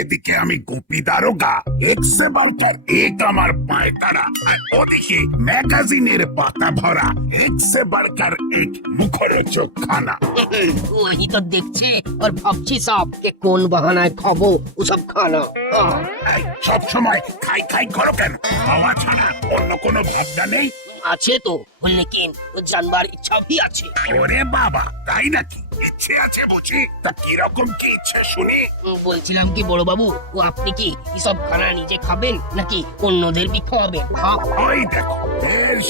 এদিকে আমি গোপী দারোগা, এক সে বাড়কার এক আমার পায়তারা, আর ওদিকে ম্যাগাজিনের পাতা ভরা এক সে বাড়কার এক মুখরোচক খানা। वही तो দেখছে আর ভাবছি সব কে কোন বাহানায় খাবো ওসব খানা। এই সব সময় খাই খাই করো কেন? খাওয়া ছাড়া অন্য কোনো ভাবনা নেই? আছে তো, লেকিন জানবার ইচ্ছা भी আছে। ওরে বাবা, তাই নাকি? ইচ্ছে আছে বুঝি? তা কিরকম কি ইচ্ছে শুনি? বলছিলাম কি বড় বাবু, ও আপনি কি এসব খানা নিজে খাবেন নাকি অন্যদের বি খাওয়াবেন? ওই দেখো,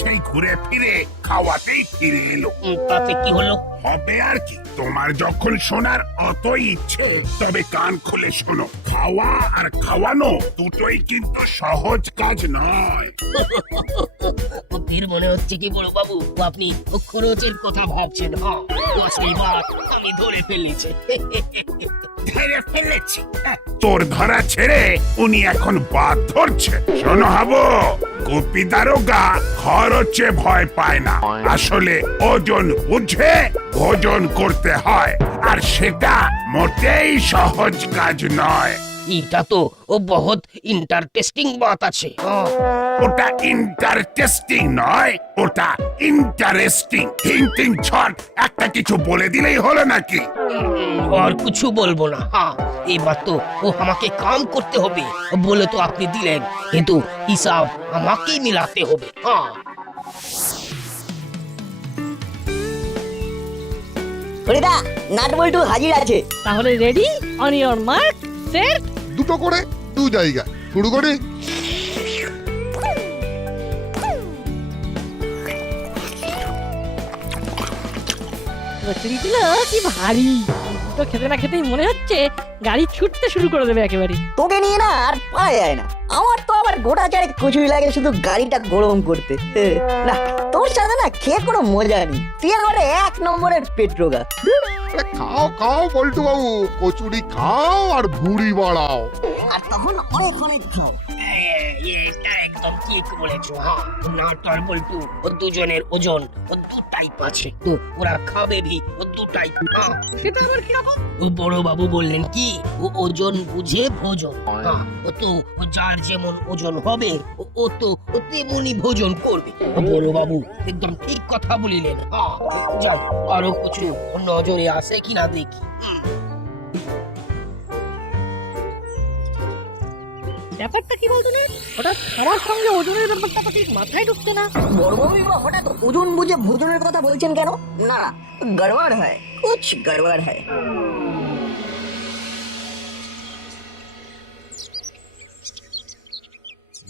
সেই ঘুরে ফিরে খাওয়াতেই ফিরে এলো। তাতে কি হলো? হবে আর কি, তোমার যখন শোনার অতই ইচ্ছে তবে কান খুলে শোনো। খাওয়া আর খাওয়ানো দুটোই কিন্তু সহজ কাজ নয়। ফির মনে হচ্ছে কি বড় বাবু, আপনি খরচের কথা ভাবছেন। হ্যাঁ, আসলে বাত আমি ধরে ফেলেছি। ধরে ফেলেছি? তোর ধরা ছেড়ে উনি এখন বাদ ধরছে। শোনো হাবো, গোপী দারোগা খরচে ভয় পায় না, আসলে ওজন বুঝে ভোজন করতে হয়, আর সেটা মোটেই সহজ কাজ নয়। এটা তো ও বহুত ইন্টারেস্টিং বাত আছে। ওটা ইন্টারেস্টিং নয়, ওটা ইন্টারেস্টিং। থিঙ্কিং ছট একটা কিছু বলে দিলেই হলো নাকি? আর কিছু বলবো না। হ্যাঁ, এবার তো ও আমাকে কাম করতে হবে বলে তো আপনি দিলেন, কিন্তু হিসাব আমাকেই মিলাতে হবে। হ্যাঁ, হরিদা, নাট বল্টু হাজির আছে। তাহলে ready, on your mark, set. দুটো করে দু জায়গা শুরু করি। কচুরিগুলো কি ভারী, তো খেতে না খেতেই মনে হচ্ছে গাড়ি ছুটতে শুরু করে দেবে একেবারে। তোকে নিয়ে না আর পারা যায় না। আমার তো আবার গোটা চারেক কচুরি লাগে শুধু গাড়িটা গরম করতে। না, তোর সাথে না খেয়ে কোনো মজা নেই। তুই একেবারে এক নম্বরের পেট্রোগা। আরে খাও খাও বল্টু বাবু, কচুরি খাও আর ভুঁড়ি বাড়াও। আর তখন অনেক অনেক খাও। এটা একদম ঠিক বলেছো। হ্যাঁ, নাট আর বল্টু ও দুজনের ওজন ও দু টাইপ আছে, তো ওরা খাবে ভি ও দু টাইপ। সেটা আবার কিরকম? ও বড় বাবু বললেন কি, ও ওজন বুঝে ভোজন। ও তো ও যার যেমন ওজন হবে ও তো ও তেমনি ভোজন করবে। বড় বাবু একদম ঠিক কথা বলিলেন। যাই আরো কিছু নজরে আসে কিনা দেখি। ব্যাপারটা কি বলতো না, হঠাৎ খাওয়ার সঙ্গে ওজনের ব্যাপারটা তো ঠিক মাথায় ঢুকছে না। বড়বাবু হঠাৎ ওজন বুঝে ভোজনের কথা বলছেন কেন? না, গড়বড় হয়, কুছ গড়বড় হয়।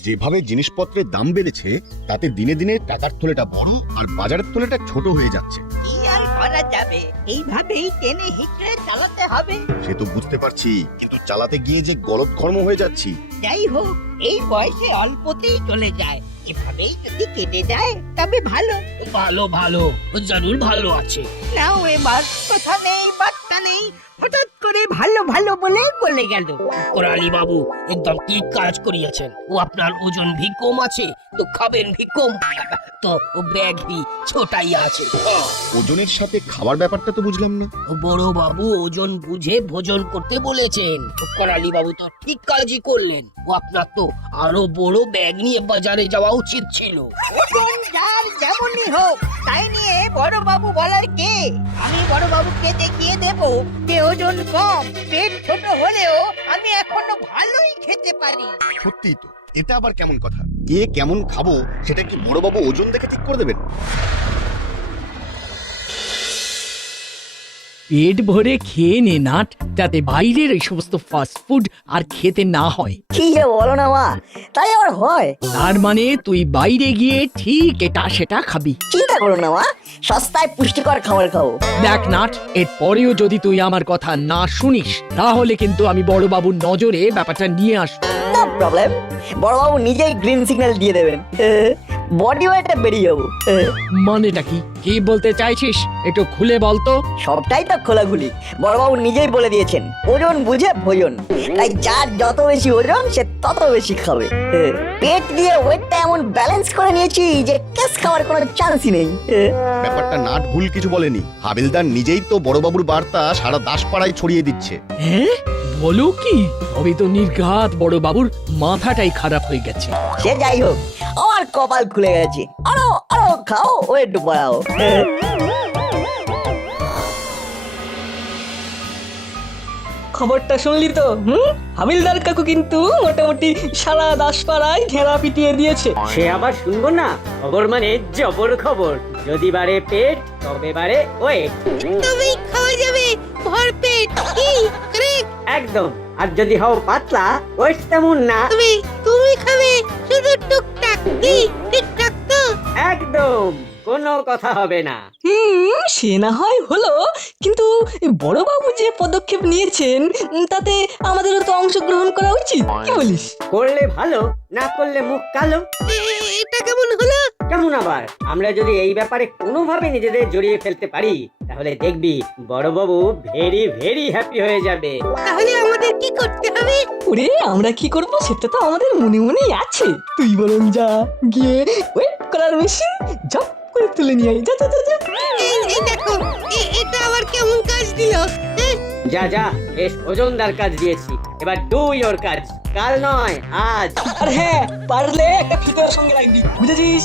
যেভাবে জিনিসপত্রের দাম বেড়েছে তাতে দিনে দিনে টাকার থলেটা বড় আর বাজারের থলেটা ছোট হয়ে যাচ্ছে। কি আর করা যাবে, এইভাবেই টেনে হিচড়ে চালাতে হবে। সে তো বুঝতে পারছি, কিন্তু চালাতে গিয়ে যে গলদঘর্ম হয়ে যাচ্ছি। যাই হোক, এই বয়সে অল্পতেই চলে যায়, এভাবেই যদি কেটে যায় তবে ভালো। ভালো ভালো, ও জরুর ভালো আছে। নাও এবার কথা নেই বার্তা নেই, হঠাৎ করে ভালো ভালো বলে বলে গেল। কোরালি বাবু একদম ঠিক কাজ করিয়েছেন। ও আপনার ওজন ভি কম আছে তো খাবেন ভি কম, তো ও ব্যাগ ভি ছোটাই আছে। ওজনের সাথে খাবার ব্যাপারটা তো বুঝলাম না। বড় বাবু ওজন বুঝে ভোজন করতে বলেছেন। কোরালি বাবু তো ঠিক কাজই করলেন। ও আপনার তো আরো বড় ব্যাগ নিয়ে বাজারে যাওয়া উচিত ছিল। ওজন যার যেমনই হোক, তাই নিয়ে বড় বাবু বলার কে? আমি বড় বাবুকে দেখিয়ে দেব যে ওজন কম, পেট ছোট হলেও আমি এখনো ভালোই খেতে পারি। সত্যি তো, এটা আবার কেমন কথা? কে কেমন খাবো সেটা কি বড়বাবু ওজন দেখে ঠিক করে দেবেন? পেট ভরে খেয়ে নে নাট, যাতে বাইরের এই সমস্ত ফাস্ট ফুড আর খেতে না হয়। কি যে বলো না মা, তাই আবার হয়? তার মানে তুই বাইরে গিয়ে ঠিক এটা সেটা খাবি। চিন্তা করো না মা, সস্তায় পুষ্টিকর খাবার খাবো। দেখ নাট, এর পরেও যদি তুই আমার কথা না শুনিস তাহলে কিন্তু আমি বড়বাবুর নজরে ব্যাপারটা নিয়ে আসবো। নো প্রবলেম, বড়বাবু নিজেই গ্রিন সিগন্যাল দিয়ে দেবেন। বডি ওয়েটে বেরিয়ে যাবো। মানেটা কি, কি বলতে চাইছিস একটু খুলে বলতো। সবটাই তো খোলাখুলি, বড়বাবু নিজেই বলে দিয়েছেন ওজন বুঝে ভোজন। তাই যার যত বেশি ওজন সে তত তত বেশি খাবে। পেট দিয়ে ওয়েটটা এমন ব্যালেন্স করে নিয়েছি যে কেস খাওয়ার কোনো চান্সই নেই। ব্যাপারটা নাট ভুল কিছু বলেনি, হাবিলদার নিজেই তো বড়বাবুর বার্তা সারা দাসপাড়ায় ছড়িয়ে দিচ্ছে। হ্যাঁ বলো কি, তবে তো নির্ঘাত বড় বাবুর মাথাটাই খারাপ হয়ে গেছে। সে যাই হোক, আমার কপাল খুলে গেছে। আরো আরো খাও, ওয়েট বাড়াও। খবরটা শুনলি তো? হাবিলদার কাকু কিন্তু মোটামুটি সারা দাসপাড়ায় ঘেরা পিটিয়ে দিয়েছে। সে আবার শুনবো না? খবর মানে জবর খবর। যদি বাড়ে পেট তবে বাড়ে ওয়েট। তুমি খাওয়া যাবে ভর পেট কি কারেক্ট? একদম। আর যদি হও পাতলা, ওয়েট তেমন না। তুমি খাবে শুধু টুকটাক কি ঠিকঠাক তো? একদম, কোনো কথা হবে না। সে না হয় হলো, কিন্তু বড়বাবু যে পদক্ষেপ নিয়েছেন তাতে আমাদেরও তো অংশগ্রহণ করা উচিত, কি বলিস? করলে ভালো, না করলে মুখ কালো। এটা কেমন হলো? কেমন আবার? আমরা যদি এই ব্যাপারে কোনোভাবে নিজেদের জড়িয়ে ফেলতে পারি, তাহলে দেখবি বড়বাবু ভেরি ভেরি হ্যাপি হয়ে যাবে। তাহলে আমাদের কি করতে হবে? ওরে আমরা কি করব সেটা তো আমাদের মনে মনেই আছে। তুই বরং যা গিয়ে ওয়েট করার মেশিন জপ করে তুলে নিয়ে আয়। যা যা যা, যা। এই দেখো, এটা আবার কেমন কাজ দিল? যা যা, বেশ ওজনদার কাজ দিয়েছি। এবার ডু ইওর কাজ। কাল নয়, আজ। আর হ্যাঁ, পারলে একটা ফিতার সঙ্গে রাখবি, বুঝেছিস?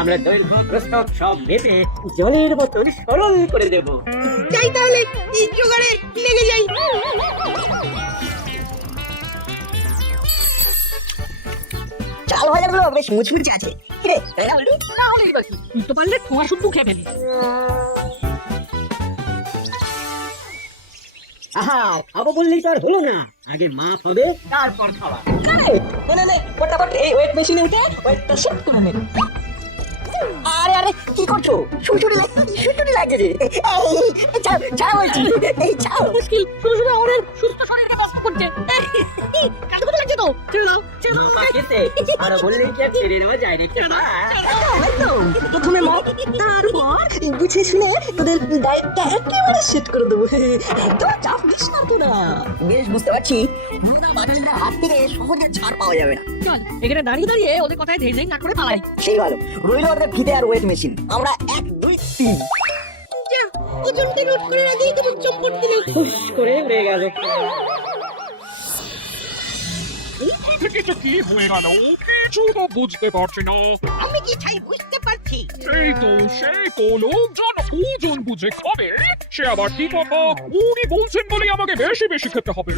আমরা দৈর্ঘ্য প্রস্থ সব মেপে জলের মতন সরল করে দেব। যাই তাহলে, এই জোগাড়ে লেগে যাই। চাল ভাজাগুলো বেশ মুচমুচে আছে। কিরে, তাই না বললি? না হলেই বাকি, তুই তো পারলে ঠোঁয়া শুদ্ধ খেয়ে ফেলি। আহা, খাবো বললেই তো আর হলো না। আগে মাপ হবে, তারপর খাওয়া। নে, ফটাফট এই ওয়েট মেশিনে উঠে ওয়েটটা সেট করে নে। আরে আরে কি করছো? সুচুরি লাগছে যে। এই ছাড় বলছি, এই ছাড়। মুশকিল, শুরু শুরু আমাদের সুস্থ শরীরকে নষ্ট করছে। কাজ করতে লাগছে তো, ছেড়ে দাও, ছেড়ে দাও। মাপা খেতে আর বললেই কি আর ছেড়ে নেওয়া যায় নাকি? প্রথমে মাপ, তারপর বুঝে শুনে তোদের ডায়েটটা একেবারে সেট করে দেবো। একদম চাপ নিস না তোরা। বেশ বুঝতে পারছি, বাচ্চাদের হাত থেকে সহজে ছাড় পাওয়া যাবে না। চল এখানে দাঁড়িয়ে দাঁড়িয়ে ওদের কথায় ধেই ধেই না করে পালাই। সেই ভালো, রইল ওদের ফিতে আর ওয়েট মেশিন। আমরা 1 2 3। যা, ওজনটা নোট করে রাখি, কেমন চম্পট দিলে। হুশ করে উড়ে গেল। কিছু কি হয়ে গেল? কিছু তো বুঝতে পারছি না। আমি কি ছাই বুঝতে পারছি? এই তো সেই লোকজন ওজন বুঝে খাবে, সে আবার কি কথা? উনি বলছেন বলে আমাকে বেশি বেশি খেতে হবে।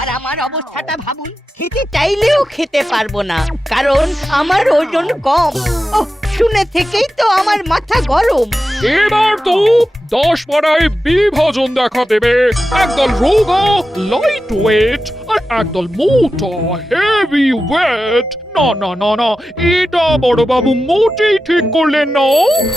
আর আমার অবস্থাটা ভাবুন, খেতে চাইলেও খেতে পারবো না, কারণ আমার ওজন কম। ওহ, শুনে থেকেই তো আমার মাথা গরম। এবার তো 10 পাড়ায় বিভাজন দেখা দেবে। একদল রোগা লাইট ওয়েট আর একদল মোটা হেভি ওয়েট। না না না না, এটা বড়বাবু মোটেই ঠিক করলেন না।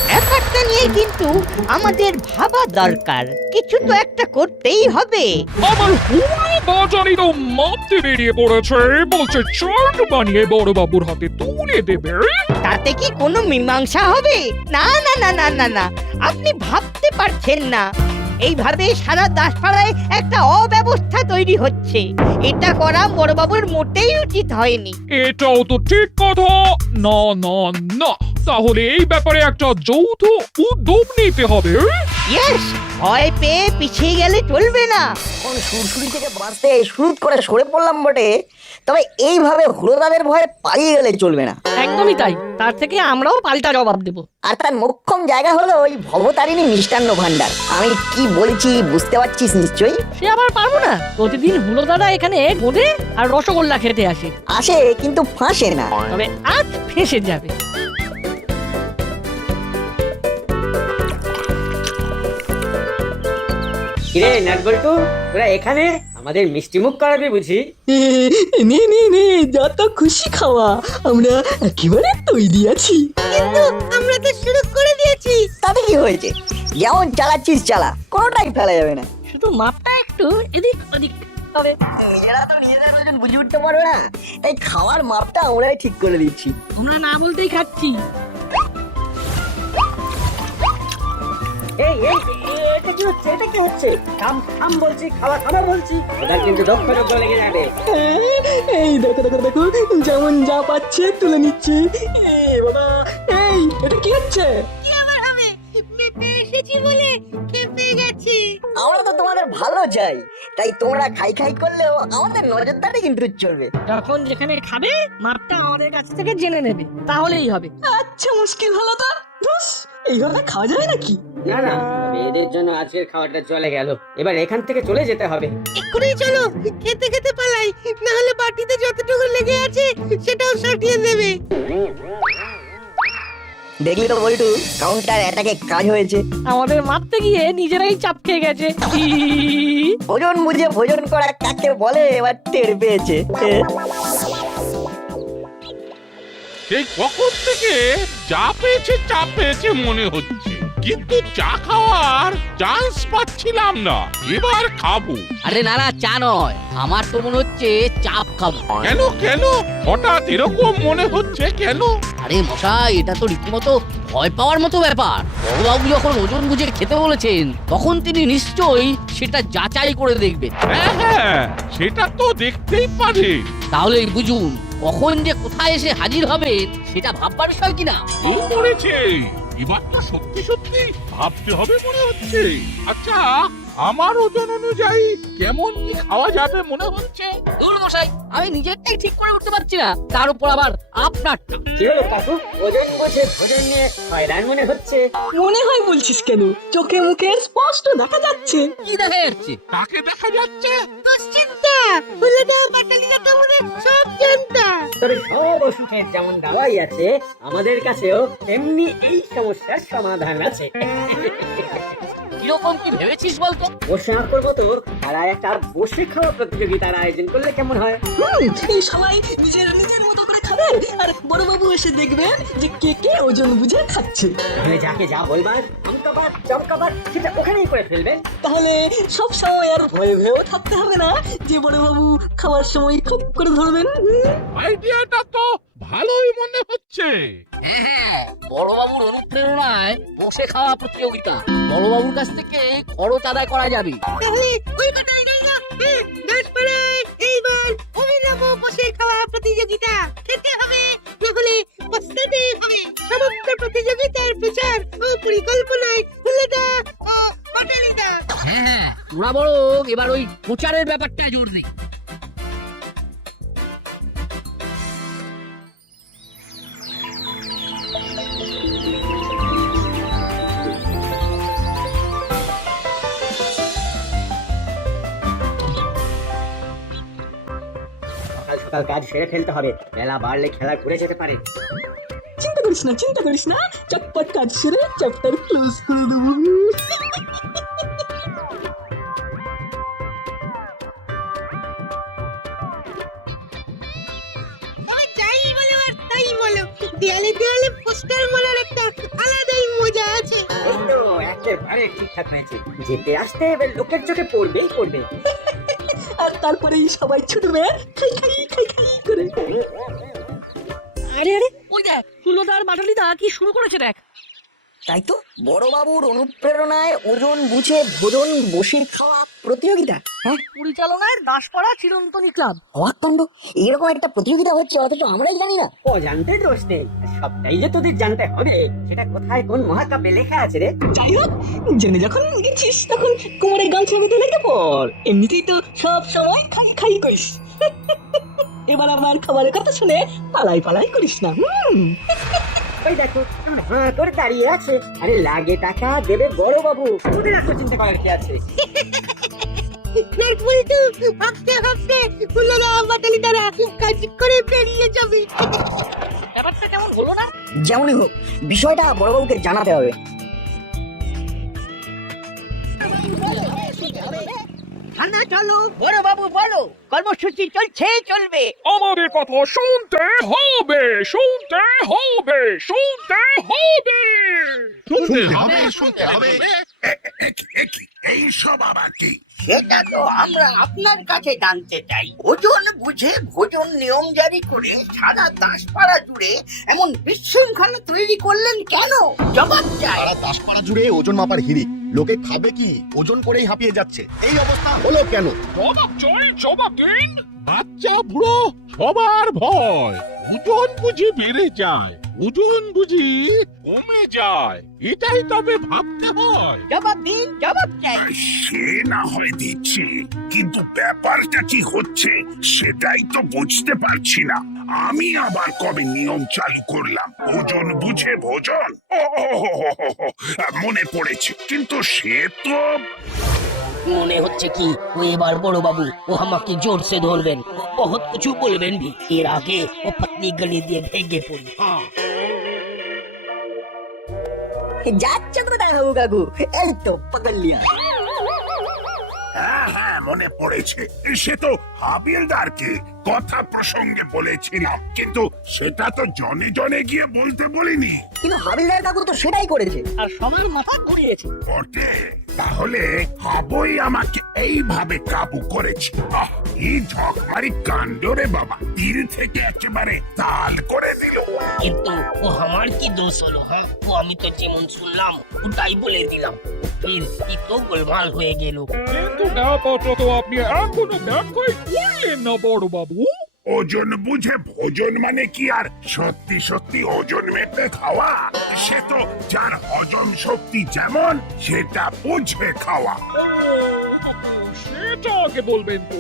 ব্যাপারটা নিয়ে কিন্তু আমাদের ভাবা দরকার, কিছু তো একটা করতেই হবে। আমার হুড়ো বাজারি তো মাপতে বেরিয়ে পড়েছে, বলছে চার্ট বানিয়ে বড়বাবুর হাতে তুলে দেবে। তাতে কি কোনো মীমাংসা হবে? না না না না না না, আপনি ভাবতে পারছেন না। এইভাবে সারা দাসপাড়ায় একটা অব্যবস্থা তৈরি হচ্ছে। এটা করা বড়বাবুর মোটেই উচিত হয়নি। এটাও তো ঠিক কথা। না না না, তাহলে এই ব্যাপারে একটা যৌথ উদ্যোগ নিতে হবে। ইয়েস, ভয় পেয়ে পিছিয়ে গেলে চলবে না। কোন সুরসুরি থেকে বাঁচতে শুরু করে সরে পড়লাম বটে, তবে এইভাবে হুড়োদাদের ভয়ে পালিয়ে গেলে চলবে না। একদমই তাই, তার থেকে আমরাও পাল্টা জবাব দেবো। আর তার মোক্ষম জায়গা হলো ওই ভবতারিণী মিষ্টান্ন ভান্ডার। আমি কি বলছি বুঝতে পারছিস নিশ্চয়ই? সে আবার পারবো না? প্রতিদিন হুলো দাদা এখানে বোঁদে আর রসগোল্লা খেতে আসে, আসে কিন্তু ফাঁসে না। তবে আজ ফেঁসে যাবে। কিরে নাটবল্টু, তোরা এখানে আমাদের মিষ্টি মুখ করাবি বুঝি? নে যত খুশি খাওয়া, আমরা একেবারে তৈরি আছি। কিন্তু আমরা তো শুরু করে দিয়েছি। তাতে কি হয়েছে? যেমন চালাচ্ছিস চালা, কোনোটাই ফেলা যাবে না। শুধু মাপটা একটু এদিক ওদিক তবে। নিজেরা তো নিজেদের ওজন বুঝে উঠতে পারবে না, তাই খাওয়ার মাপটা আমরাই ঠিক করে দিচ্ছি। তোমরা না বলতেই খাচ্ছি। এই এই এটা কি হচ্ছে? এটা কি হচ্ছে? থাম থাম বলছি, খাওয়া থামা বলছি, ওটা কিন্তু দক্ষ লেগে যাবে। এই দেখো দেখো দেখো, যেমন যা পাচ্ছে তুলে নিচ্ছে। বাবা, এই এটা কি হচ্ছে? কি আবার হবে? মেপে এসেছি বলে খেপে গেছি। আমরা তো তোমাদের ভালো চাই, তাই তোমরা খাই খাই করলেও আমাদের নজরদারি কিন্তু চলবে। যখন যেখানে খাবে মাপটা আমাদের কাছ থেকে জেনে নেবে, তাহলেই হবে। আচ্ছা, মুশকিল হলো তো। ধুস, এইভাবে খাওয়া যায় নাকি? না না, মেয়েদের জন্য আজকের খাওয়াটা চলে গেল, এবার এখান থেকে চলে যেতে হবে। এক্ষুনি চলো, খেতে খেতে পালাই, না হলে বাটিতে যতটুকু লেগে আছে সেটাও সাটিয়ে দেবে। দেখলি তো বল্টু, কাউন্টার অ্যাটাকে কাজ হয়েছে। আমাদের মাপতে গিয়ে নিজেরাই চাপ খেয়ে গেছে। ওজন বুঝে ভোজন করা কাকে বলে এবার টের পেয়েছে। সেই কখন থেকে চা পেয়েছে মনে হচ্ছে, কিন্তু চা খাওয়ার চান্স পাচ্ছিলাম না। এবার খাবো। আরে না না, চা নয়, আমার তো মনে হচ্ছে চাপ খাবো। কেন কেন হঠাৎ এরকম মনে হচ্ছে কেন? আরে মশাই, এটা তো রীতিমতো ভয় পাওয়ার মতো ব্যাপার। বড়বাবু যখন ওজন বুঝে খেতে বলেছেন, তখন তিনি নিশ্চয়ই সেটা যাচাই করে দেখবেন। হ্যাঁ, সেটা তো দেখতেই পারে। তাহলেই বুঝুন কখন যে কোথায় এসে হাজির হবে সেটা ভাববার বিষয় কিনা। পড়েছে, এবার তো সত্যি সত্যি ভাবতে হবে মনে হচ্ছে। আচ্ছা, আমার ওজন অনুযায়ী কেমন কি খাওয়া যাবে মনে হচ্ছে? দূর মশাই, আমি নিজেরটাই ঠিক করে উঠতে পারছি না, তার উপর আবার আপনার। কি হলো কাকু, ওজন বুঝে ভোজন নিয়ে হয়রান মনে হচ্ছে? মনে হয় বলছিস কেন? চোখে মুখে স্পষ্ট দেখা যাচ্ছে। কি দেখা যাচ্ছে? তাকে দেখা যাচ্ছে। দুশ্চিন্তা, ফুলেদা বাটালিদা তোমাদের সব জানতা। তবে সব ওষুধের যেমন দাওয়াই আছে, আমাদের কাছেও তেমনি এই সমস্যার সমাধান আছে। কিরকম কি ভেবেছিস বলতো? ঘোষণা করবো তোর, তারা একটা বসে খাওয়া প্রতিযোগিতার আয়োজন করলে কেমন হয়? এই সবাই নিজের নিজের মতো করে খাবে, আর বড়বাবু এসে দেখবেন যে কে কে ওজন বুঝে খাচ্ছে। তাহলে যাকে যা বলবার চমকাবার চমকাবার সেটা ওখানেই করে ফেলবেন। তাহলে সব সময় আর ভয়ে ভয়েও থাকতে হবে না যে বড়বাবু খাওয়ার সময় খুব করে ধরবেন। আইডিয়াটা তো ভালোই মনে হচ্ছে। হ্যাঁ, বড়বাবুর অনুপ্রেরণায় বসে খাওয়া প্রতিযোগিতা। বড়বাবুর কাছ থেকে খরচ আদায় করা যাবে। তাহলে ওই কথাই রইল। দাসপাড়ায় এইবার অভিনব বসে খাওয়া প্রতিযোগিতা খেতে হবে, নাহলে পস্তাতেই হবে। সমস্ত প্রতিযোগিতার প্রচার ও পরিকল্পনায় ফুলেদা ও বাটালিদা। হ্যাঁ, তোরা বরং এবার ওই প্রচারের ব্যাপারটা জোর দে। সকাল সকাল কাজ সেরে ফেলতে হবে, বেলা বাড়লে খেলা ঘুরে যেতে পারে। চিন্তা করিস না, চিন্তা করিস না, চটপট কাজ সেরে চ্যাপ্টার ক্লোজ করে দেবো। তবে যাই বলো আর তাই বলো, দেয়ালে দেয়ালে পোস্টার মারার একটা আলাদাই মজা আছে। এই তো একেবারে ঠিকঠাক হয়েছে, যেতে আসতে এবার লোকের চোখে পড়বেই পড়বে। আর তারপরেই সবাই ছুটবে খাই খাই খাই খাই করে। আরে আরে, ওই দেখ ফুলদার বাটালিদা কি শুরু করেছে দেখ। তাই তো, বড়বাবুর অনুপ্রেরণায় ওজন বুঝে ভোজন বসে খাওয়া প্রতিযোগিতা। হ্যাঁ, পরিচালনায় দাসপাড়া চিরন্তনী ক্লাব। অবাক কাণ্ড, এরকম একটা প্রতিযোগিতা হচ্ছে অথচ আমরাই জানি না। ও জানতে দোষ নেই, সবটাই যে তোদের জানতে হবে সেটা কোথায় কোন মহাকাব্যে লেখা আছে রে? যাই হোক, জেনে যখন গেছিস তখন কোমরের গামছা বেঁধে লেগে পড়। এমনিতেই তো সব সময় খাই খাই করিস। এবার আমার খাবারের কথা শুনে পালাই পালাই করিস না। ওই দেখো হাঁ করে দাঁড়িয়ে আছে। আরে লাগে টাকা দেবে বড় বাবু, তোদের এত চিন্তা করার কি আছে? ভাবতে ভাবতে ফুলেদা বাটালিদারা কাজ করে বেরিয়ে যাবে। ব্যাপারটা কেমন হলো না? যেমনই হোক, বিষয়টা বড়বাবুকে জানাতে হবে। থানা চলো বড় বাবু বলো কর্মসূচি চলবে আমাদের কথা শুনতে হবে শুনতে হবে শুনতে হবে শুনতে হবে এইসব আবার কি? সেটা তো আমরা আপনার কাছে জানতে চাই ওজন বুঝে ভোজন নিয়ম জারি করে সারা দাসপাড়া জুড়ে এমন বিশৃঙ্খলা তৈরি করলেন কেন জবাব চাই সারা দাসপাড়া জুড়ে ওজন মাপার হিড়িক, লোকে খাবে কি ওজন করেই হাঁপিয়ে যাচ্ছে, এই অবস্থা হলো কেন? জবাব চাই জবাব দিন বাচ্চা বুড়ো সবার ভয় ওজন বুঝি বেড়ে যায়, ওজন বুঝি কমে যায়, এটাই তবে ভাবতে হয়। জবাব দিন জবাব চাই সে না হয় দিচ্ছি, কিন্তু ব্যাপারটা কি হচ্ছে সেটাই তো বুঝতে পারছি না। আমি আবার কবে নিয়ম চালু করলাম ওজন বুঝে ভোজন? মনে পড়েছে, কিন্তু সে তো মনে হচ্ছে কি ও এবার বড় বাবু ও আমাকে জোর সে ধরবেন, বহুত কিছু বলবেন भी। এর আগে ও পত্নী গলি দিয়ে ভেঙে পড়ি। যাচ্ছে তো দাঁড়াবো কাকু, এই তো পকড় লিয়া। হ্যাঁ হ্যাঁ মনে পড়েছে, সে তো হাবিলদারকে কথা প্রসঙ্গে বলেছিলাম, কিন্তু সেটা তো জনে জনে গিয়ে বলতে বলিনি। কিন্তু হাবিলদার কাকু তো সেটাই করেছে। আর সবার মাথা ঘুরিয়েছে। বটে, তাহলে হাবই আমাকে এইভাবে কাবু করেছে। এই ঝকমারি কাণ্ড রে বাবা, তীর থেকে একেবারে তাল করে দিল। কিন্তু ও আমার কি দোষ হলো? হ্যাঁ, ও আমি তো যেমন শুনলাম ওটাই বলে দিলাম, ফির কি তো গোলমাল হয়ে গেল। কিন্তু ব্যাপারটা তো আপনি এখনো ব্যাখ্যাই করলেন না বড় বাবু। ওজন বুঝে ভোজন মানে কি আর সত্যি সত্যি ওজন মেপে খাওয়া? সে তো যার হজম শক্তি যেমন সেটা বুঝে খাওয়া। সেটা আগে বলবেন তো।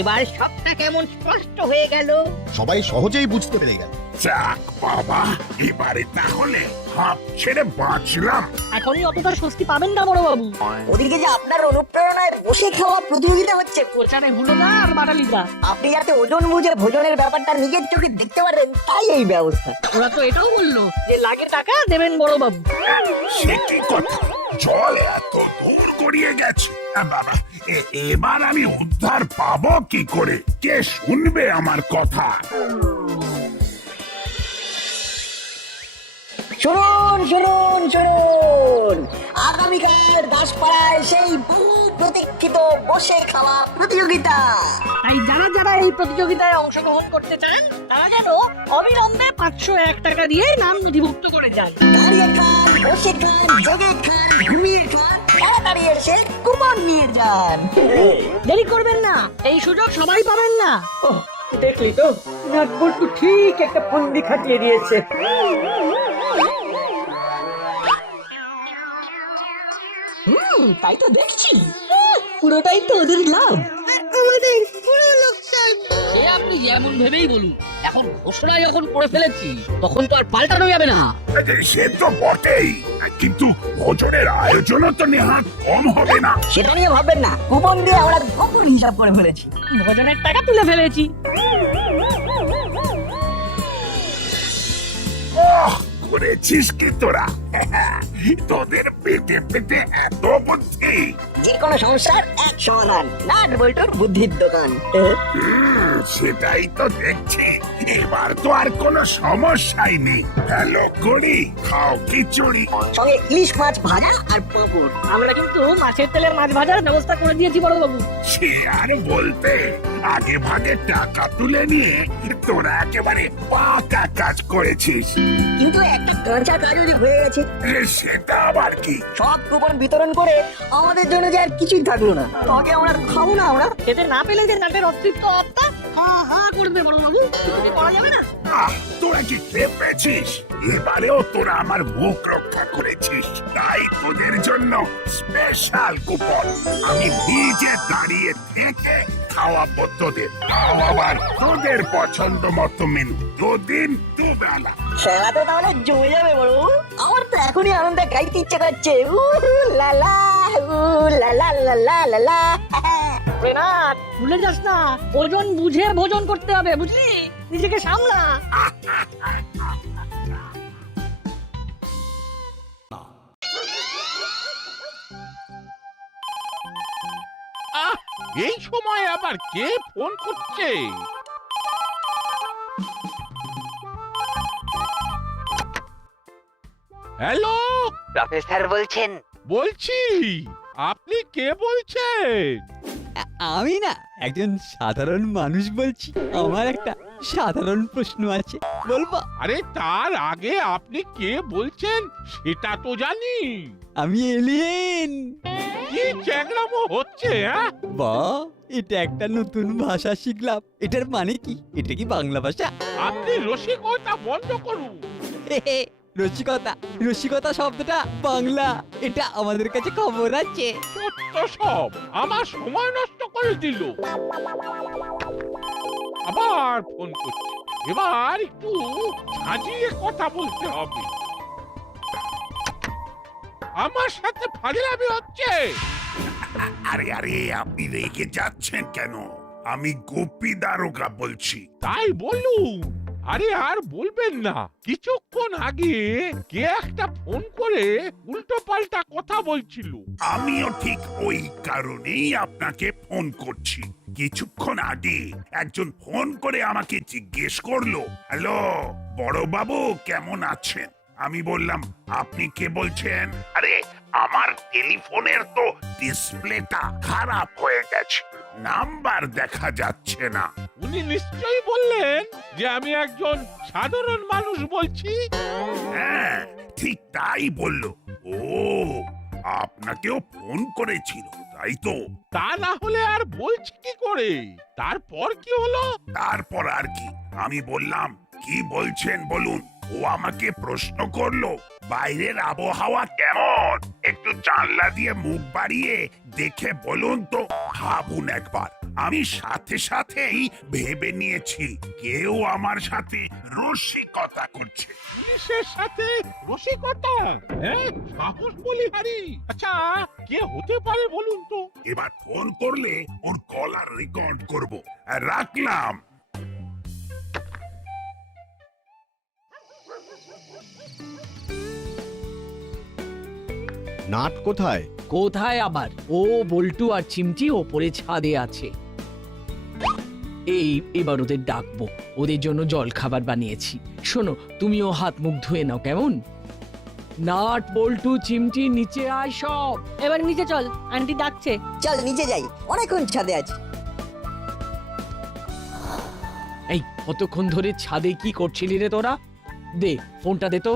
এবার সবটা কেমন স্পষ্ট হয়ে গেল। সবাই সহজেই বুঝতে পেরে গেল। যাক বাবা, এবারে তাহলে হাঁপ ছেড়ে বাঁচলাম। এখনই অতটা স্বস্তি পাবেন না বড় বাবু। ওদিকে যে আপনার অনুপ্রেরণায় বসে খাওয়া প্রতিযোগিতা হচ্ছে, প্রচারে হলো না আর বাটালিটা। আপনি যাতে ওজন বুঝে ভোজনের ব্যাপারটা নিজের চোখে দেখতে পারেন, তাই এই ব্যবস্থা। ওরা তো এটাও বললো যে লাগে টাকা দেবেন বড় বাবু। সে কি কথা, জল এত দূর গড়িয়ে গেছে। বাবা, এবার আমি উদ্ধার পাবো কি করে? কে শুনবে আমার কথা? শুনুন শুনুন শুনুন, আগামীকাল দাসপাড়ায় সেই বহু প্রতীক্ষিত বসে খাওয়া প্রতিযোগিতা। তাই যারা যারা এই প্রতিযোগিতায় অংশগ্রহণ করতে চান তারা যেন অবিলম্বে 501 টাকা দিয়ে নাম নথিভুক্ত করে যান। দাঁড়িয়ে খান, বসে খান, জেগে খান, ঘুমিয়ে খান, তাড়াতাড়ি এসে কুপন নিয়ে যান। দেরি করবেন না, এই সুযোগ সবাই পাবেন না। দেখলি তো নাটবল্টু ঠিক একটা ফন্দি খাটিয়ে দিয়েছে। তাই তো দেখছি, পুরোটাই তো ওদের লাভ। সে আপনি যেমন ভেবেই বলুন, এখন ঘোষণা যখন করে ফেলেছি তখন তো আর পাল্টানো যাবে না। সে তো বটেই, কিন্তু ভোজনের আয়োজনও তো নেহাত কম হবে না। সেটা নিয়ে ভাববেন না, কুপন দিয়ে আমরা কত হিসাব করে ফেলেছি। ভোজনের টাকা তুলে ফেলেছি। করেছিস কি তোরা? তোদের পেটে পেটে এত বুদ্ধি। যে কোনো সমস্যার এক সমাধান, নাট বল্টুর বুদ্ধির দোকান। সেটাই তো দেখছি, এবার তো আর কোনো সমস্যাই নেই। হ্যালো করি, খাও খিচুড়ি। সঙ্গে ইলিশ মাছ ভাজা আর পাঁপড়। আমরা কিন্তু মাছের তেলের মাছ ভাজার ব্যবস্থা করে দিয়েছি বড় বাবু। সে আর বলতে, আগে ভাগে টাকা তুলে নিয়ে তোরা একেবারে পাকা কাজ করেছিস। কিন্তু একটা কাঁচা কাজুরি হয়ে গেছে। সেটা আবার কি? সব কুপন বিতরণ করে আমাদের জন্য যে আর কিছুই থাকলো না। তোকে আমরা খাবো না আমরা। খেতে না পেলে যে নাটের অস্তিত্ব আত্মা হা হা করবে বড় বাবু, কিছু করা যাবে না। তোরা কি খেপেছিস? এবারেও তোরা আমার মুখ রক্ষা করেছিস, তাই তোদের জন্য স্পেশাল কুপন। আমি নিজে দাঁড়িয়ে থেকে খাওয়াবো তোদের। আবার তোদের পছন্দ মতো মেনু, দুদিন দুবেলা। খেলা তো তাহলে জমে যাবে বড়। আমার তো এখনই আনন্দে গাইতে ইচ্ছে করছে। লালা লালা লালা লালা। না ভুলে যাস না, ওজন বুঝে ভোজন করতে হবে, বুঝলি? নিজেকে সামলা। এই সময় আবার কে ফোন করছে? হ্যালো, প্রফেসর বলছেন? বলছি, আপনি কে বলছেন? আমি না একজন সাধারণ মানুষ বলছি। আমার একটা সাধারণ প্রশ্ন আছে, বলবো? আরে তার আগে আপনি কে বলছেন সেটা তো জানি। আমি এলিয়েন। কি চ্যাংড়ামো হচ্ছে? হ্যাঁ, বাহ, এটা একটা নতুন ভাষা শিখলাম। এটার মানে কি? এটা কি বাংলা ভাষা? আপনি রসিকতা বন্ধ করুন। রসিকতা, রসিকতা শব্দটা বাংলা। এটা আমাদের কাছে খবর আছে। সত্য সব আমার সময় নষ্ট করে দিল। আবার ফোন করছে। এবার একটু সাজিয়ে কথা বলতে হবে। আমার সাথে ফাজলামি হচ্ছে। আরে আরে আপনি রেগে যাচ্ছেন কেন? আমি গোপী দারোগা বলছি। তাই বলুন। আরে আর বলবেন না, কিছুক্ষণ আগে কে একটা ফোন করে উল্টো পাল্টা কথা বলছিল। আমিও ঠিক ওই কারণেই আপনাকে ফোন করছি। কিছুক্ষণ আগে একজন ফোন করে আমাকে জিজ্ঞেস করলো, হ্যালো বড় বাবু কেমন আছেন? আমি বললাম, আপনি কে বলছেন? আরে আমার টেলিফোনের তো ডিসপ্লেটা খারাপ হয়ে গেছে, নাম্বার দেখা যাচ্ছে না। উনি নিশ্চয়ই বললেন যে আমি একজন সাধারণ মানুষ বলছি। হ্যাঁ, ঠিক তাই বললো। ও, আপনাকেও ফোন করেছিল তাই তো? তা না হলে আর বলছি কি করে? তারপর কি হলো? তারপর আর কি, আমি বললাম কি বলছেন বলুন। ও আমাকে প্রশ্ন করলো, বাইরের আবহাওয়া কেমন? একটু জানলা দিয়ে মুখ বাড়িয়ে দেখে বলুন তো। ভাবুন একবার, আমি সাথে সাথেই ভেবে নিয়েছি কেউ আমার সাথে রসিকতা করছে। পুলিশের সাথে রসিকতা? হ্যাঁ, সাহস বলি হারি। আচ্ছা, কে হতে পারে বলুন তো? এবার ফোন করলে ওর কলার রেকর্ড করব। রাখলাম। নাট কোথায়? কোথায় আবার? ও বল্টু আর চিমটি ওপরে ছাদে আছে। এবার ওদের ডাকবো, ওদের জন্য জল খাবার বানিয়েছি। শোনো, তুমিও হাত মুখ ধুয়ে নাও, কেমন? নাট, বল্টু, চিমটি, নিচে আয় সব। এবার নিচে চল, আন্টি ডাকছে। চল নিচে যাই, অনেকক্ষণ ছাদে আছি। এই কতক্ষণ ধরে ছাদে কি করছিলি রে তোরা? দে ফোনটা দে তো।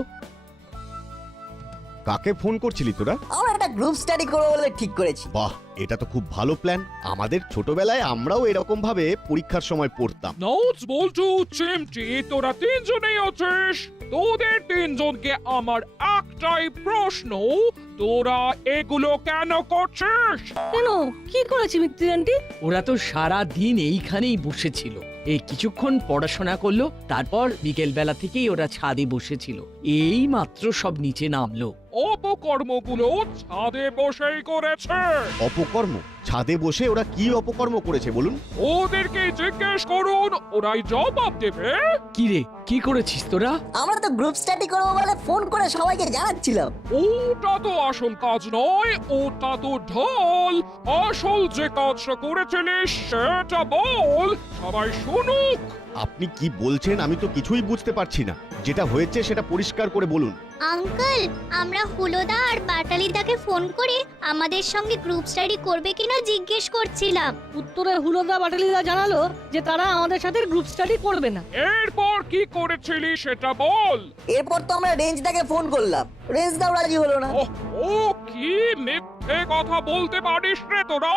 কাকে ফোন করছিলি তোরা? আমরা একটা গ্রুপ স্টাডি করবো বলে ঠিক করেছি। বাহ, এটা তো খুব ভালো প্ল্যান। আমাদের ছোটবেলায় আমরাও এরকম ভাবে পরীক্ষার সময় পড়তাম। নোটস বল্টু চিমটি তোরা তিনজনেই আছিস। তোদের তিনজনকে আমার একটাই প্রশ্ন, তোরা এগুলো কেন করছিস? কেন, কি করেছি মিত্তি আন্টি? ওরা তো সারা দিন এইখানেই বসেছিল। এই কিছুক্ষণ পড়াশোনা করলো, তারপর বিকেল বেলা থেকেই ওরা ছাদে বসেছিল। এই মাত্র সব নিচে নামলো। অপকর্মগুলো ছাদে বসেই করেছে। অপকর্ম? ছাদে বসে ওরা কি অপকর্ম করেছে বলুন? ওদেরকে জিজ্ঞেস করুন, ওরাই জবাব দেবে। কি রে, কি করেছিস তোরা? আমরা তো গ্রুপ স্টাডি করবো বলে ফোন করে সবাইকে জানাচ্ছিলাম। ওটা তো আসল কাজ নয়, ওটা তো ঢল। আসল যে কাজটা করেছিলিস সেটা বল, সবাই শুনুক। আপনি কি বলছেন আমি তো কিছুই বুঝতে পারছি না। যেটা হয়েছে সেটা পরিষ্কার করে বলুন। আঙ্কেল, আমরা হুলোদা আর বাটালিদাকে ফোন করে আমাদের সঙ্গে গ্রুপ স্টাডি করবে কিনা জিজ্ঞেস করছিলাম। উত্তরে হুলোদা বাটালিদা জানালো যে তারা আমাদের সাথে গ্রুপ স্টাডি করবে না। এরপর কি করেছিলি সেটা বল। এরপর তো আমরা রেঞ্জদাকে ফোন করলাম, রেঞ্জদাও রাজি হলো না। ও কি মিথ্যে কথা বলতে পারিস রে তোরা।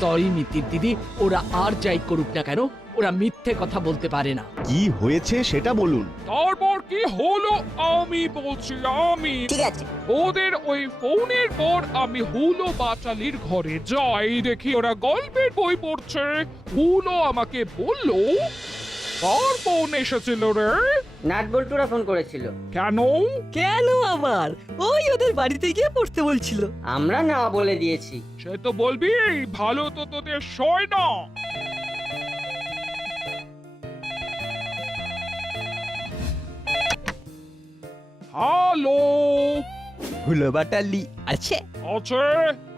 সরি মিতির দিদি, ওরা আর যাই করুক না কেন, ওরা মিথ্যে কথা বলতে পারে না। কি হয়েছে সেটা বলুন। তারপর কি হলো আমি বলছি। আমি ঠিক আছে, ওদের ওই ফোনের পর আমি হুলো বাচালির ঘরে যাই, দেখি ওরা গল্পের বই পড়ছে। হুলো আমাকে বললো, কার ফোন এসেছিল রে? নাট বল্টুরা ফোন করেছিল। কেন? কেন আবার? ওই ওদের বাড়িতে গিয়ে পড়তে বলছিল। আমরা না বলে দিয়েছি। সে তো বলবি, ভালো তো তোদের সয় না। হ্যালো, হুলো বাটালি আছে? আছে।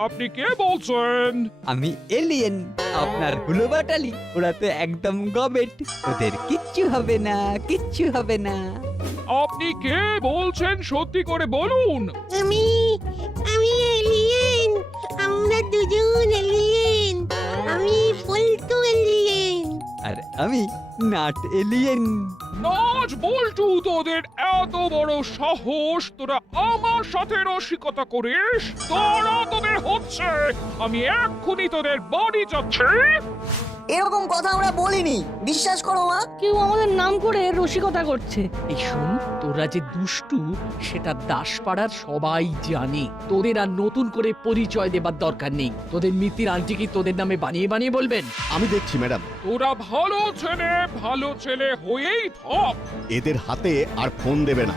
আপনি কে বলছেন? আমি এলিয়েন, আপনার হুলো বাটালি। ওরা তো একদম গবেট, ওদের কিচ্ছু হবে না, কিচ্ছু হবে না। আপনি কে বলছেন সত্যি করে বলুন। আমি এলিয়েন, আমরা দুজন এলিয়েন, আমি পল্টু এলিয়েন। আর আমি নাট এলিয়েন। নাচ বল্টু, তোদের এত বড় সাহস, তোরা আমার সাথে রসিকতা করিস? তোদের হচ্ছে, আমি এক্ষুনি তোদের বাড়ি যাচ্ছি। এরকম কথা আমরা বলিনি, বিশ্বাস করো মা। কেউ আমাদের নাম করে রসিকতা করছে। এই শোন, তোরা যে দুষ্টু সেটা দাসপাড়ার সবাই জানে। তোদের আর নতুন করে পরিচয় দেবার দরকার নেই। তোদের মিত্তির আন্টি কি তোদের নামে বানিয়ে বানিয়ে বলবেন? আমি দেখছি ম্যাডাম। তোরা ভালো ছেলে হয়েই থাক। এদের হাতে আর ফোন দেবে না।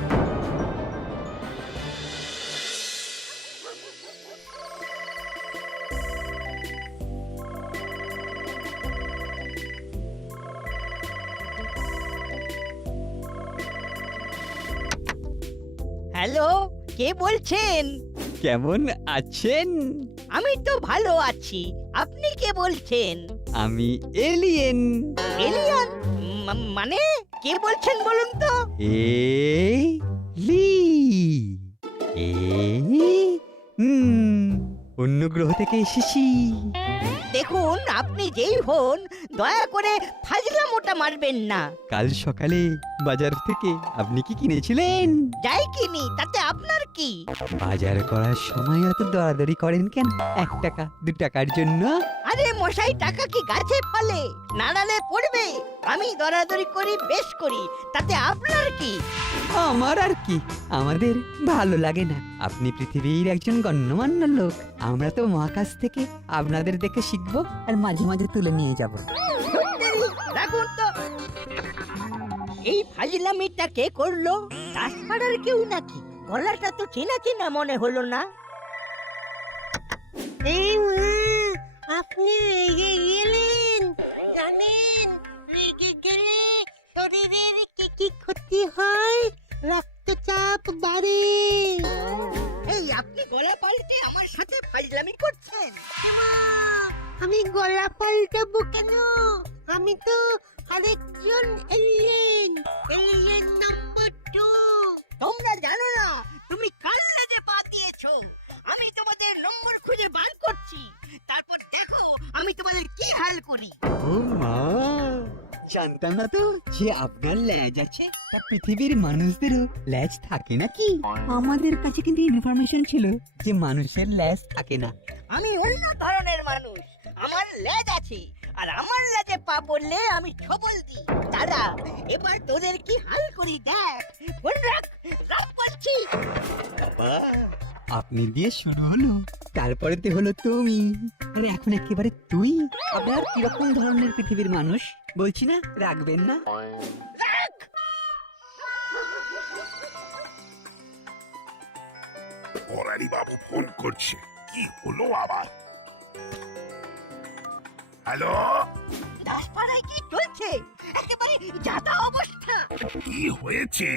হ্যালো, কে বলছেন? কেমন আছেন? আমি তো ভালো আছি। আপনি কে বলছেন? আমি এলিয়েন। এলিয়ান? মানে কে বলছেন বলুন তো? অন্য গ্রহ থেকে এসেছি। দেখুন, আপনি যেই হন, দয়া করে ফাজলামোটা মারবেন না। কাল সকালে বাজার থেকে আপনি কি কিনেছিলেন? যাই কিনি, তাতে আপনার কি? বাজার করার সময় এত দরাদরি করেন কেন? 1 টাকা 2 টাকার জন্য? আরে মশাই, টাকা কি গাছে ফলে? নাড়ালে পড়বে। আমি দরাদরি করি, বেশ করি, তাতে আপনার কি? আমার আর কি, আমাদের ভালো লাগে না। আপনি পৃথিবীর একজন গণ্যমান্য লোক। আমরা তো মহাকাশ থেকে আপনাদের দেখে শিখবো আর মাঝে মাঝে তুলে নিয়ে যাব। রাখুন তো। এই ফাজলামিটা কে করলো? দাসপাড়ার কেউ নাকি? গলাটা তো চেনা চেনা মনে হলো না। আপনি রেগে গেলেন? জানেন, রেগে গেলে শরীরের কি কি ক্ষতি হয়? রক্তচাপ বাড়ে। এই আপনি গলা পাল্টে আমার সাথে ফাজলামি করছেন? আমি গলা পাল্টাবো কেন? আমি তো আরেকজন এলিয়েন, এলিয়েন নাম্বার 2। তোমরা জানো না তুমি কাল লেজে পা দিয়েছো। আমি তোমাদের নম্বর খুঁজে বার করছি, তারপর দেখো আমি তোমাদের কি হাল করি। ও মা, জানতাম না তো যে আপনার ল্যাজ আছে। তা পৃথিবীর মানুষদেরও ল্যাজ থাকে নাকি? আমাদের কাছে কিন্তু ইনফরমেশন ছিল যে মানুষের ল্যাজ থাকে না। আমি অন্য ধরনের মানুষ, আমার লেজ আছে, আর আমার লেজে পা পড়লে আমি ছবল দিই। দাদা, এবার তোদের কি হাল করি দেখ। ফোন রাখ, রাখ বলছি। আপনি দিয়ে শুরু হলো, তারপরে তো হলো তুমি, আর এখন একেবারে তুই। আপনার কিরকম ধরনের পৃথিবীর মানুষ বলছি না, রাখবেন না? বড়ালি বাবু ফোন করছে, কি হলো আবার? হ্যালো, দাসপাড়ায় কি চলছে? একেবারে যাতা অবস্থা। কি হয়েছে?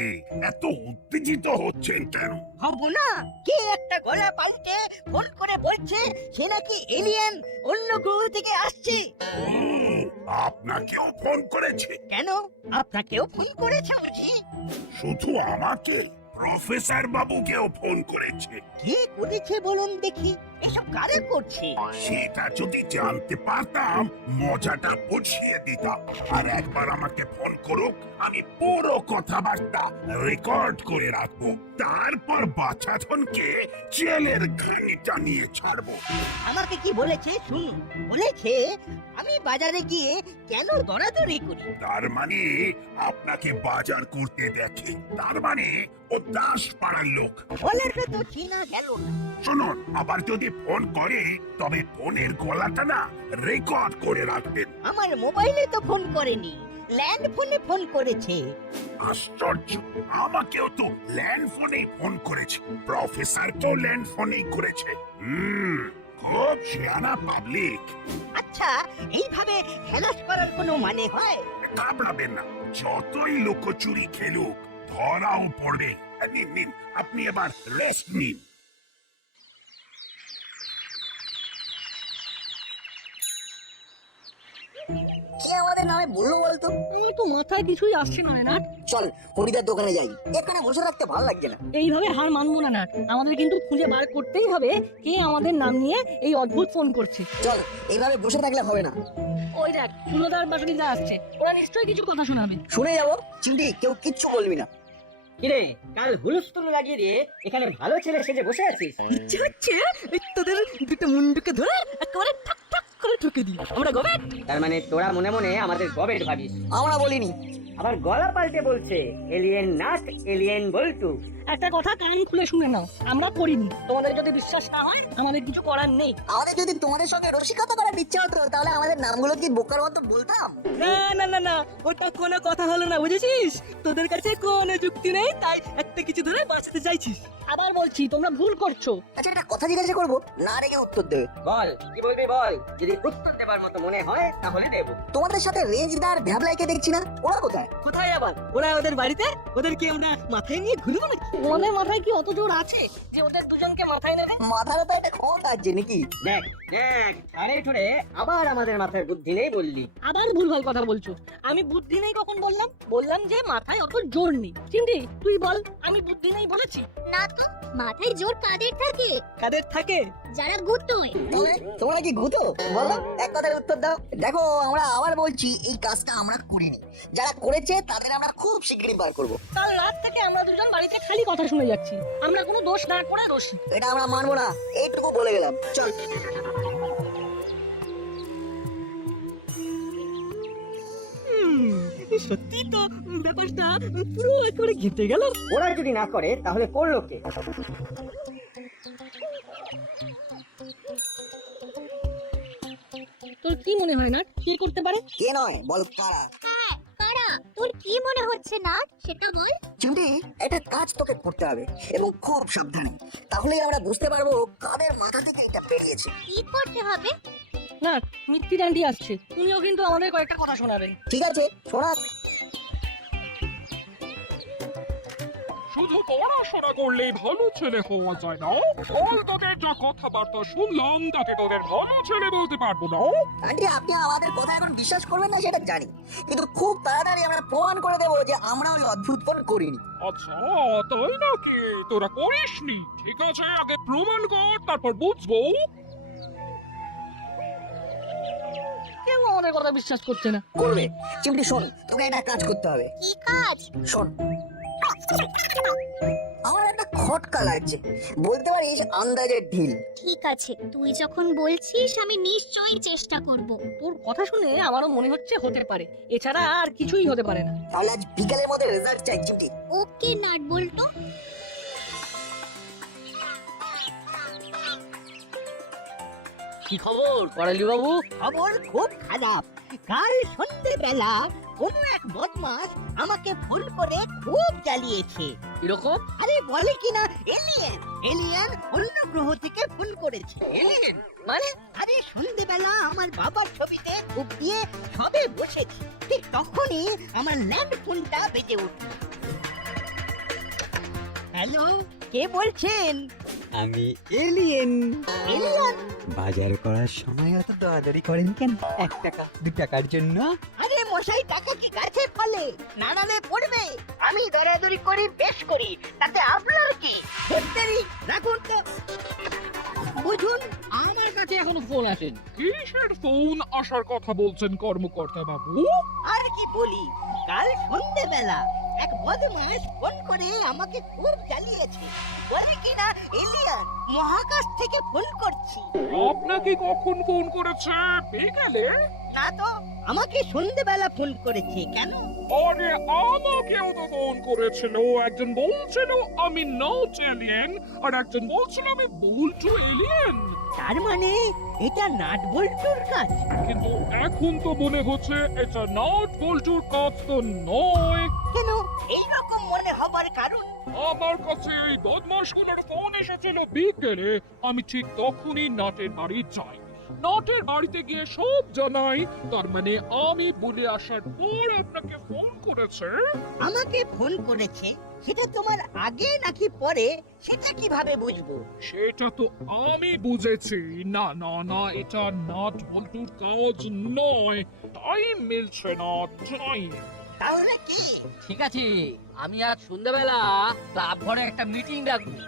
এত উত্তেজিত হচ্ছেন কেন? হব না? কে একটা গলা পাল্টে ফোন করে বলছে সে নাকি এলিয়েন, অন্য গ্রহ থেকে আসছে। আপনাকেও ফোন করেছে? কেন, আপনাকেও ফোন করেছে বুঝি? শুধু আমাকে, প্রফেসর বাবুকেও ফোন করেছে। কে করেছে বলুন দেখি? এসব কারে করছে? সেটা যদি জানতে পারতাম মজাটা বুঝিয়ে দিতাম। আর একবার আমাকে ফোন করুক, আমি পুরো কথাবার্তা রেকর্ড করে রাখবো। তারপর বাচ্চাধনকে জেলের ঘানি টানিয়ে ছাড়বো। আমাকে কি বলেছে শুনুন। বলেছে আমি বাজারে গিয়ে কেন দরাদরি করি। তার মানে আপনাকে বাজার করতে দেখে, তার মানে ও দাসপাড়ার লোক। গলাটা তো চেনা গেল না। শুনুন, আবার যদি ফোন করে তবে ফোনের গলাটা না রেকর্ড করে রাখবেন। আমার মোবাইলে তো ফোন করেনি, ল্যান্ড ফোনে ফোন করেছে। আশ্চর্য, আমাকেও তো ল্যান্ড ফোনে ফোন করেছে, প্রফেসর তো ল্যান্ড ফোনেই করেছে। খুব শিয়ানা পাবলিক। আচ্ছা, এইভাবে হেলাস করার কোনো মানে হয়? ঘাবড়াবেন না, যতই লুকোচুরি খেলুক ধরাও পড়বে। নিন নিন, আপনি এবার রেস্ট নিন। কি আমাদের নামে বললো বলতো? আমার তো মাথায় কিছুই আসছে না রে নাট। চল হরিদার দোকানে যাই, এখানে বসে থাকতে ভালো লাগছে না। এইভাবে হার মানবো না নাট, আমাদের কিন্তু খুঁজে বার করতেই হবে কে আমাদের নাম নিয়ে এই অদ্ভুত ফোন করছে। চল এইভাবে বসে থাকলে হবে না। ওই দেখ সুলোদার বাটুরিদা আসছে, ওরা নিশ্চয়ই কিছু কথা শোনাবে। শুনে যাবো, চিমটি কেউ কিচ্ছু বলবি না। কিরে কাল হুলস্থুল লাগিয়ে দিয়ে এখানে ভালো ছেলে সেজে বসে আছিস? ইচ্ছে হচ্ছে তোদের দুটো মুন্ডুকে ধরে একেবারে ঠাক ঠাক করে ঠুকে দিই আমরা গবে। তার মানে তোরা মনে মনে আমাদের গবেট ভাবিস। আমরা বলিনি। আবার গলা পাল্টে বলছে এলিয়েন নাট এলিয়েন বল্টু। একটা কথা কান খুলে শুনে নাও, আমরা করিনি। তোমাদের যদি বিশ্বাস না হয় আমাদের কিছু করার নেই। আমাদের যদি তোমাদের সঙ্গে রসিকতা করার ইচ্ছা হতো তাহলে আমাদের নামগুলো কি বোকার মতো বলতাম? না না না না, ওটা কোনো কথা হলো না, বুঝেছিস? তোদের কাছে কোনো যুক্তি নেই, তাই একটা কিছু ধরে বাঁচাতে চাইছিস। আবার বলছি তোমরা ভুল করছো। আচ্ছা একটা কথা জিজ্ঞাসা করবো, না রেখে উত্তর দেবে। বল কি বলবি বল, যদি উত্তর দেবার মতো মনে হয় তাহলে দেব। তোমাদের সাথে রেঞ্জদার ভ্যাবলাইকে দেখছি না, ওরা কোথায়? কোথায় আবার? ওরা ওদের বাড়িতে, ওদের কি আমরা মাথায় নিয়ে ঘুরবো নাকি? তোমাদের মাথায় কি অত জোর আছে যে ওদের দুজনকে মাথায় নেবে? মাথাটা তো একটা ক্ষমতা আছে নাকি? দেখ দেখ ঠাড়ে ঠুড়ে আবার আমাদের মাথায় বুদ্ধি নেই বললি। আবার ভুলভাল কথা বলছো। আমি বুদ্ধি নেই কখন বললাম? বললাম যে মাথায় অত জোর নেই। চিন্তি তুই বল, আমি বুদ্ধি নেই বলেছি? না তো, মাথায় জোর কাদের থাকে? কাদের থাকে? যারা গুটোয়। তবে তোমরা কি গুতো? বলো, এক কথার উত্তর দাও। দেখো আমরা আবার বলছি এই কাজটা আমরা করিনি, যারা করেছে তাদের আমরা খুব শিগগিরই বার করবো। কাল রাত থেকে আমরা দুজন বাড়িতে খালি কথা শুনে যাচ্ছি, আমরা কোনো দোষ না করে দোষী। এটা আমরা মানবো না, এইটুকু বলে গেলাম। চল। সত্যি তো ব্যাপারটা পুরো একেবারে ঘেঁটে গেল। ওরা যদি না করে তাহলে করলো কে? তোর কি মনে হয় না কে করতে পারে? কে নয় বল, কারা? হ্যাঁ, কারা? তোর কি মনে হচ্ছে না সেটা বল। চিমটি একটা কাজ তোকে করতে হবে এবং খুব সাবধানে, তাহলেই আমরা বুঝতে পারবো কাদের মাথা থেকে এটা বেরিয়েছে। কি করতে হবে? না মিত্তি ডান্ডি আসছে, তুমিও কিন্তু আমাদের কয়েকটা কথা শোনাবেন। ঠিক আছে শোনা। শুধু পড়াশোনা করলেই ভালো ছেলে হওয়া যায় না। বল তোদের যা কথাবার্তা শুনলাম তাতে তোদের ভালো ছেলে বলতে পারবো না। আন্টি আপনি আমাদের কথা এখন বিশ্বাস করবেন না সেটা জানি, কিন্তু খুব তাড়াতাড়ি আমরা প্রমাণ করে দেবো যে আমরা ওই অদ্ভুত ফোন করিনি। আচ্ছা তাই নাকি? তোরা করিসনি? ঠিক আছে আগে প্রমাণ কর, তারপর বুঝবো। কেউ আমাদের কথা বিশ্বাস করছে না। করবে। চিমটি শোন, তোকে একটা কাজ করতে হবে। কি কাজ? শোন, আমার একটা খটকা লাগছে, বলতে পারিস আন্দাজের ঢিল। ঠিক আছে, তুই যখন বলছিস আমি নিশ্চয়ই চেষ্টা করব। তোর কথা শুনে আমারও মনে হচ্ছে হতে পারে, এছাড়া আর কিছুই হতে পারে না। তাহলে আজ বিকালের মধ্যে রেজাল্ট চাই চিমটি। ওকে নাট বল্টু। কি খবর করালি বাবু? খবর খুব খারাপ। কাল সন্ধ্যেবেলা কোন এক বদমাস আমাকে ভুল করে খুব জ্বালিয়েছে। এরকম? আরে বলে কিনা এলিয়েন, এলিয়েন অন্য গ্রহ থেকে ফোন করেছে। এলিয়েন মানে? আরে সন্ধ্যেবেলা আমার বাবার ছবিতে খুব দিয়ে সবে বসেছি, ঠিক তখনই আমার ল্যান্ড ফোনটা বেজে উঠল। হ্যালো, কে বলছেন? আমি এলিয়েন। এলিয়েন? বাজার করার সময় অত দরাদরি করেন কেন? 1 টাকা 2 টাকার জন্য? আরে মশাই, টাকা কি গাছে ফলে? নাড়ালে পড়বে। আমি দরাদরি করি, বেশ করি, তাতে আপনার কি? ধরতেরি রাখুন তো। বুঝুন, আমার কাছে এখনো ফোন আসে। কিসের ফোন আসার কথা বলছেন কর্মকর্তা বাবু? আর কি বলি, কাল সন্ধ্যেবেলা এক বদমাস ফোন করে আমাকে খুব জ্বালিয়েছে। বলে কিনা এলিয়ান মহাকাশ থেকে ফোন করছি। আপনাকে কখন ফোন করেছে? বিকেলে? না তো, আমাকে সন্ধ্যেবেলা ফোন করেছে। কেন? আরে আমাকেও তো ফোন করেছিল। একজন বলছিল আমি নট এলিয়েন, আর একজন বলছিল আমি বল্টু এলিয়েন। তার মানে এটা নাট বল্টুর কাজ। কিন্তু এখন তো মনে হচ্ছে এটা নট বল্টুর কাজ তো নয়। কেন এইরকম মনে হবার কারণ? আমার কাছে এই বদমাশগুলোর ফোন এসেছিল বিকেলে, আমি ঠিক তখনই নাটের বাড়ি যাই। নটের বাড়িতে গিয়ে সব জানাই। তার মানে আমি বলে আসার পর আপনাকে ফোন করেছে। আমাকে ফোন করেছে, সেটা তোমার আগে নাকি পরে সেটা কিভাবে বুঝবো? সেটা তো আমি বুঝেছি। না না না, এটা নাট বল্টুর কাজ নয়। টাইম মিলছে না, টাইম। তাহলে কি? ঠিক আছে, আমি আজ সন্ধ্যাবেলা ক্লাব ঘরে একটা মিটিং রাখবো।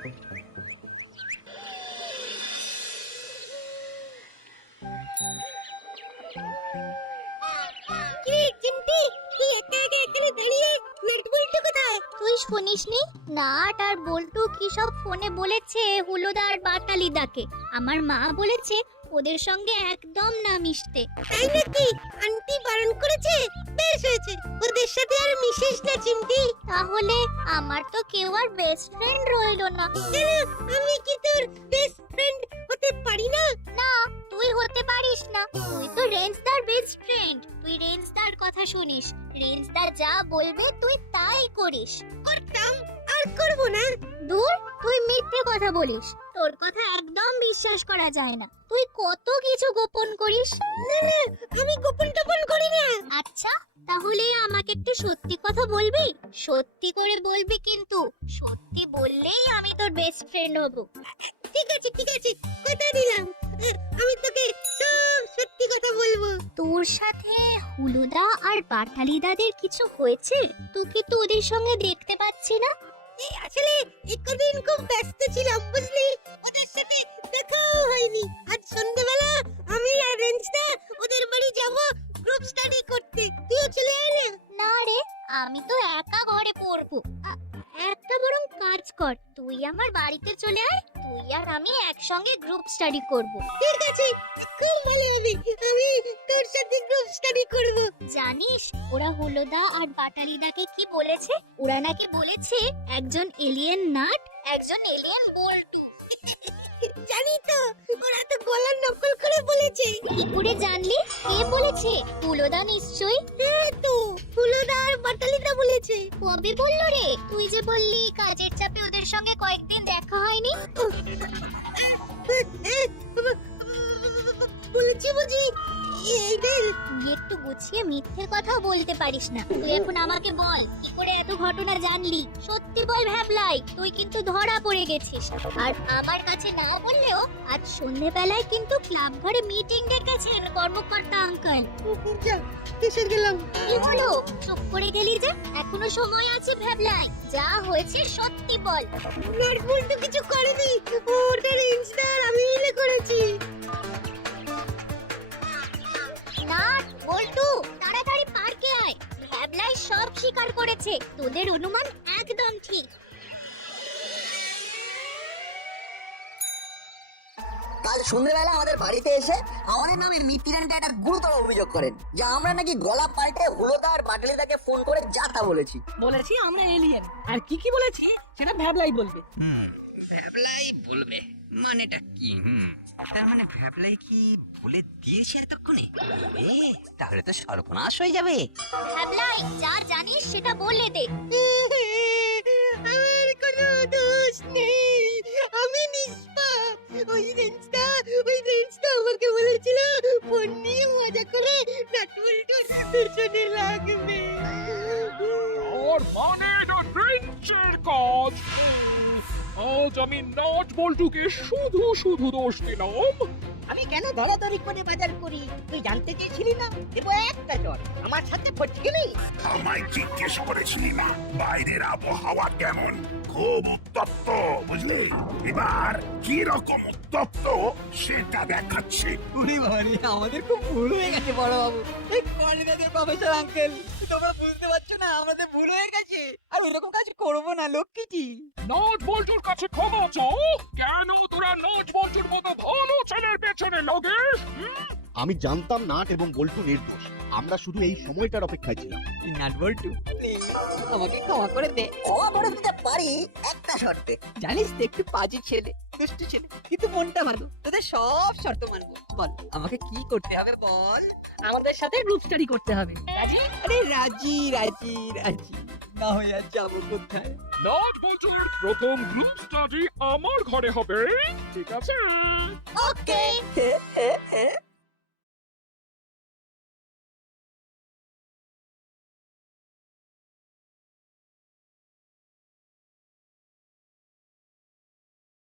তুই শুনিসনি নাট আর বল্টু কি সব ফোনে বলেছে হুলোদা আর বাটালিদাকে? আমার মা বলেছে ওদের সঙ্গে একদম না মিশতে। তাই নাকি? আন্টি বারণ করেছে? বেশ হয়েছে, ওদের সাথে আর মিশিস না চিমটি। তাহলে আমার তো কেউ আর বেস্ট ফ্রেন্ড রইলো না। কেন, আমি কি তোর বেস্ট ফ্রেন্ড হতে পারি না? না, তুই হতে পারিস না। তুই তো রেঞ্জদার বেস্ট ফ্রেন্ড। তুই রেঞ্জদার কথা শুনিস, রেঞ্জদার যা বলবে তুই তাই করিস। করতাম আর করব না। দূর, তুই মিথ্যে কথা বলিস। তোর কথা একদম বিশ্বাস করা যায় না। তুই কত কিছু গোপন করিস। না না, আমি গোপন টোপন করি না। আচ্ছা, তাহলে আমাকে একটু সত্যি কথা বলবি? সত্যি করে বলবি কিন্তু। সত্যি বললেই আমি তোর বেস্ট ফ্রেন্ড হব। ঠিক আছে ঠিক আছে, কথা দিলাম। আমি তোকে সব সত্যি কথা বলবো। তোর সাথে হুলুদা আর বাটালিদাদের কিছু হয়েছে? তুই কি তো ওদের সঙ্গে দেখতে পাচ্ছি না? আসলে একদিন খুব ব্যস্ত ছিলাম বুঝলি, ওদের সাথে দেখাও হয়নি। আজ সন্ধ্যাবেলা আমি আর রেঞ্জদা ওদের বাড়ি যাব গ্রুপ স্টাডি করতে। তুইও চলে আয়। না রে, আমি তো একা ঘরে পড়বো। একটা বরং কাজ কর, তুই আমার বাড়িতে চলে আয়। তুই আর আমি একসঙ্গে গ্রুপ স্টাডি করব। ঠিক আছে, খুব ভালো হবে। আমি তোর সাথে গ্রুপ স্টাডি করব। জানিস ওরা হুলোদা আর বাটালিদাকে কি বলেছে? ওরা নাকি বলেছে একজন এলিয়েন নাট, একজন এলিয়েন বল্টু। জানি তো, ওরা তো গলার নকল করে বলেছে। কি করে জানলি? কে বলেছে? হুলোদা নিশ্চয়ই। হ্যাঁ তো, হুলোদা আর বাটালিদা বলেছে। কবে বললো রে? তুই যে বললি কাজের চাপে ওদের সঙ্গে কয়েকদিন দেখা হয়নি। বলেছি বুঝি। তুই একটু গুছিয়ে মিথ্যে কথা বলতে পারিস না। তুই এখন আমাকে বল, কি করে এত ঘটনা জানলি? সত্যি বল ভ্যাবলাই, তুই কিন্তু ধরা পড়ে গেছিস। আর আমার কাছে না বললেও আজ সন্ধ্যেবেলায় কিন্তু ক্লাব ঘরে মিটিং ডেকেছেন কর্মকর্তা আঙ্কেল। এসে গেলাম। কি হলো, চুপ করে গেলি যে? এখনো সময় আছে ভ্যাবলাই, যা হয়েছে সত্যি বল। নাটবল তো কিছু করেনি, ওটা রেঞ্জদার আমি মিলে করেছি। নাট, বল্টু, তাড়াতাড়ি পার্কে আয়। ভ্যাবলাই সব স্বীকার করেছে। তোদের অনুমান একদম ঠিক। কাল সন্ধ্যাবেলা আমাদের বাড়িতে এসে আমাদের নামে মিত্তিরানকে একটা গুরুতর অভিযোগ করেন যে আমরা নাকি গলা পাল্টে হুলোদা আর বাটালিদাকে ফোন করে যা তা বলেছি। বলেছি আমরা এলিয়েন, আর কি কি বলেছি সেটা ভ্যাবলাই বলবে। ভ্যাবলাই বলবে মানেটা কি? তার মানে ভ্যাবলাই কি বলে দিয়েছে এতক্ষণে? তাহলে তো সর্বনাশ হয়ে যাবে। ভ্যাবলাই, যা জানিস সেটা বলে দে। আমার কোনো দোষ নেই, আমি নিষ্পাপ। ওই রেঞ্জটা আমাকে বলেছিল ফোন নিয়ে মজা করে নাটবল্টুর পেছনে লাগবে। ওর মানে এটা রেঞ্চের কাজ। আজ আমি নাট বল্টুকে শুধু শুধু দোষ দিলাম। আমি কেন ধরাধরি করে বাজার করি তুই জানতে চেয়েছিলি না? দেবো একটা জ্বর, আমার সাথে ফটকিনি। আমায় জিজ্ঞেস করেছিলি না বাইরের আবহাওয়া কেমন? খুব উত্তপ্ত, বুঝলি? এবার কি রকম উত্তপ্ত সেটা দেখাচ্ছি। আমাদের খুব ভুল হয়ে গেছে বড় বাবু। কলেজের প্রফেসর আঙ্কেল, তোমরা বুঝতে পারছো না আমাদের ভুল হয়ে গেছে। আর এরকম কাজ করবো না লক্ষ্মীজি। নাট বল্টুর কাছে ক্ষমা চাও। কেন তোরা নাট বল্টুর মতো ভালো ছেলের পেছনে লাগিস? আমি জানতাম নাট এবং বল্টু নির্দোষ। আমরা শুধু এই সময়টার অপেক্ষায় ছিলাম। নাট বল্টু, প্লিজ আমাকে ক্ষমা করে দে। ক্ষমা করে দিতে পারি একটা শর্তে। জানিস তো একটু পাজি ছেলে, দুষ্টু ছেলে, কিন্তু মনটা ভালো। তোদের সব শর্ত মানবো। বল আমাকে কি করতে হবে বল। আমাদের সাথে গ্রুপ স্টাডি করতে হবে। রাজি? আরে রাজি রাজি রাজি। একা হয়ে আর যাবো কোথায়? লাট বল্টুর প্রথম গ্রুপ স্টাডি আমার ঘরে হবে, ঠিক আছে? ওকে